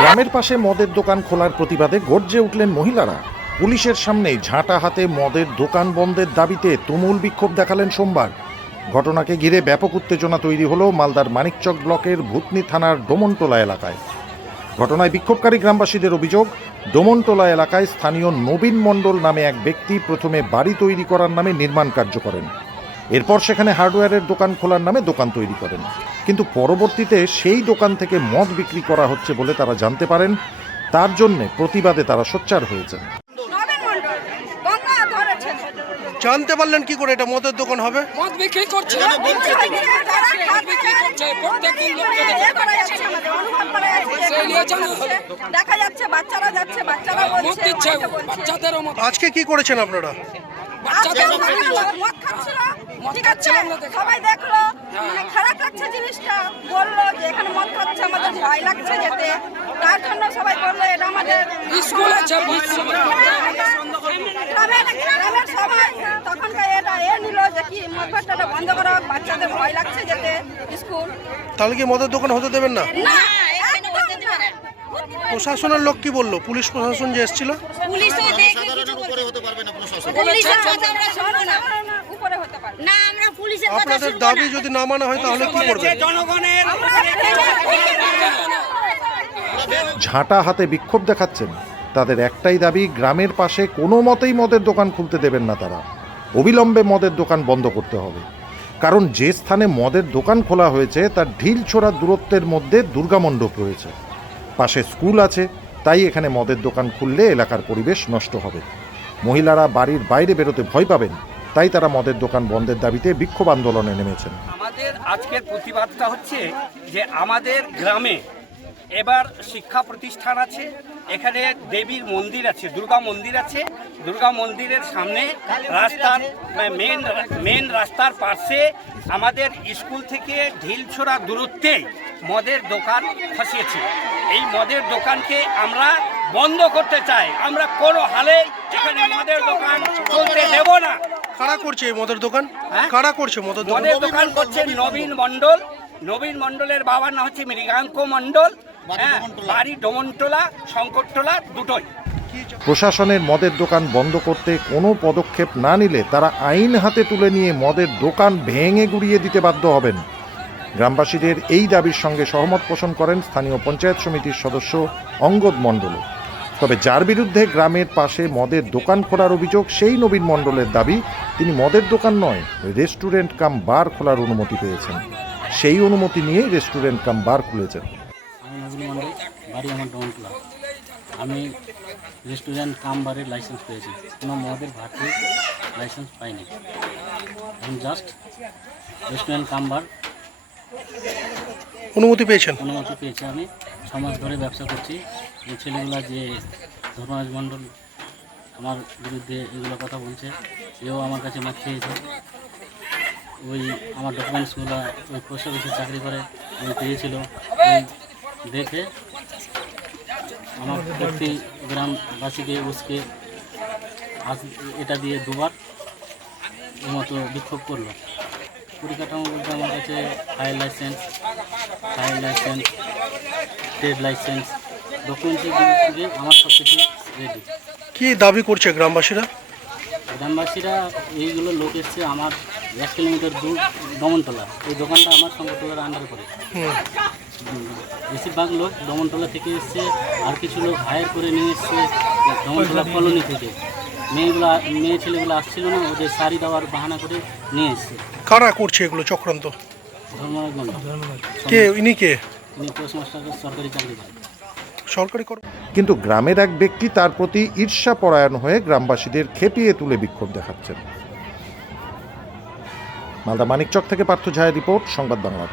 গ্রামের পাশে মদের দোকান খোলার প্রতিবাদে গর্জে উঠলেন মহিলারা। পুলিশের সামনে ঝাঁটা হাতে মদের দোকান বন্ধের দাবিতে তুমুল বিক্ষোভ দেখালেন সোমবার। ঘটনাকে ঘিরে ব্যাপক উত্তেজনা তৈরি হলো মালদার মানিকচক ব্লকের ভূতনি থানার ডোমনটোলা এলাকায়। ঘটনায় বিক্ষোভকারী গ্রামবাসীদের অভিযোগ ডোমনটোলা এলাকায় স্থানীয় নবীন মণ্ডল নামে এক ব্যক্তি প্রথমে বাড়ি তৈরি করার নামে নির্মাণ কার্য করেন। এরপর সেখানে হার্ডওয়্যারের দোকান খোলার নামে দোকান তৈরি করেন। কিন্তু পরবর্তীতে সেই দোকান থেকে মদ বিক্রি করা হচ্ছে বলে তারা জানতে পারেন। তার জন্যে প্রতিবাদে তারা সোচ্চার হয়েছেন নবীন মণ্ডল গঙ্গা ধরেছে জানতে পারলেন কি করে এটা মদের দোকান হবে? মদ বিক্রি করছে। দেখে যাচ্ছে। বাচ্চারা যাচ্ছে বাচ্চারা বলছে আজকে কি করেছেন আপনারা। সবাই দেখল মানে খারাপ লাগছে জিনিসটা বলল যে এখানে মদ খাচ্ছে আমাদের ভয় লাগছে যেতে। তার জন্য সবাই বলল এটা আমাদের স্কুল আছে গ্রামের গ্রামের সবাই তখনকার এটা এ নিল যে কি মদ ভাট্টাটা বন্ধ করো বাচ্চাদের ভয় লাগছে যেতে স্কুল তাহলে কি মদের দোকান হতে দেবেন না না প্রশাসনের লোক কি বলল পুলিশ প্রশাসন যে এসেছিল পুলিশও দেখে কিছু উপরে হতে পারবে না প্রশাসন পুলিশের কথা আমরা শুনব না উপরে হতে পারে না আমরা পুলিশের কথা আপনাদের দাবি যদি না মানা হয় তাহলে কি করবেন ঝাঁটা হাতে বিক্ষোভ দেখাচ্ছেন তাদের একটাই দাবি, গ্রামের পাশে কোনো মতেই মদের দোকান খুলতে দেবেন না তারা। অবিলম্বে মদের দোকান বন্ধ করতে হবে। কারণ যে স্থানে মদের দোকান খোলা হয়েছে, তার ঢিল ছোড়া দূরত্বের মধ্যে দুর্গামণ্ডপ রয়েছে। পাশে স্কুল আছে, তাই এখানে মদের দোকান খুললে এলাকার পরিবেশ নষ্ট হবে। মহিলারা বাড়ির বাইরে বেরোতে ভয় পাবেন, তাই তারা মদের দোকান বন্ধের দাবিতে বিক্ষোভ আন্দোলনে নেমেছেন। আমাদের আজকের প্রতিবাদটা হচ্ছে যে আমাদের গ্রামে এবার শিক্ষা প্রতিষ্ঠান আছে এখানে দেবীর মন্দির আছে দুর্গা মন্দির আছে। দুর্গা মন্দিরের সামনে রাস্তার মেন মেন রাস্তার পাশে আমাদের স্কুল থেকে ঢিলছোড়া দূরত্বে মদের দোকান ফসিয়েছে এই মদের দোকানকে আমরা বন্ধ করতে চাই। আমরা কোনো হালে এখানে মদের দোকান চলতে দেব না। কারা করছে এই মদের দোকান? হ্যাঁ? কারা করছে মদের দোকান করছে নবীন মণ্ডল। নবীন মণ্ডলের বাবার নাম হচ্ছে মৃগাঙ্ক মণ্ডল। বাড়ি ডোমনটোলা শঙ্করটোলা দুটোই। প্রশাসনের মদের দোকান বন্ধ করতে কোনো পদক্ষেপ না নিলে তারা আইন হাতে তুলে নিয়ে মদের দোকান ভেঙে গুড়িয়ে দিতে বাধ্য হবেন। গ্রামবাসীদের এই দাবির সঙ্গে সহমত পোষণ করেন স্থানীয় পঞ্চায়েত সমিতির সদস্য অঙ্গদ মণ্ডল। তবে যার বিরুদ্ধে গ্রামের পাশে মদের দোকান খোলার অভিযোগ সেই নবীন মণ্ডলের দাবি তিনি মদের দোকান নয় রেস্টুরেন্ট কাম বার খোলার অনুমতি পেয়েছেন। সেই অনুমতি নিয়েই রেস্টুরেন্ট কাম বার খুলেছেন। আমি নবীন মণ্ডল বাড়ি আমার ডমনটোলা আমি রেস্টুরেন্ট কাম বারের লাইসেন্স পেয়েছি। কোনো মদের ভাটি লাইসেন্স পাইনি। আমি জাস্ট রেস্টুরেন্ট কাম বার অনুমতি পেয়েছেন? অনুমতি পেয়েছি আমি। ছ মাস ধরে ব্যবসা করছি। এই ছেলেগুলা যে ধর্মরাজ মণ্ডল আমার বিরুদ্ধে এগুলো কথা বলছে এও আমার কাছে মাছ খেয়েছে। ওই আমার ডকুমেন্টসগুলো ওই পোস্ট অফিসে চাকরি করে ওই পেয়েছিল। ওই দেখে আমার প্রতি গ্রামবাসীকে উসকে এটা দিয়ে দুবার মতো বিক্ষোভ করল। পরিকাঠামো বলতে আমার কাছে fire licence fire licence trade licence ডকুমেন্টসের দিক থেকে আমার সব কিছু রেডি কি দাবি করছে গ্রামবাসীরা? গ্রামবাসীরা এইগুলো লোক এসছে আমার এক কিলোমিটার দূর দমনতলা। এই দোকানটা আমার সংগঠনের আন্ডার করে। বেশিরভাগ লোক দমনতলা থেকে এসছে আর কিছু লোক হায়ার করে নিয়ে এসছে দমনতলা কলোনি থেকে। মেয়েগুলো মেয়ে ছেলেগুলো আসছিল না ওদের শাড়ি দেওয়ার বাহানা করে নিয়ে এসছে। কারা করছে এগুলো চক্রান্ত? ধর্মরাজ মন্ডল কে ইনি কে? তিনি পোস্টমাস্টারের সরকারি চাকরি করেন। সরকারি কর কিন্তু গ্রামের এক ব্যক্তি তার প্রতি ঈর্ষা পরায়ণ হয়ে গ্রামবাসীদের খেপিয়ে তুলে বিক্ষোভ দেখাচ্ছেন। মালদা মানিকচক থেকে পার্থ ঝায়ের রিপোর্ট সংবাদ বাংলা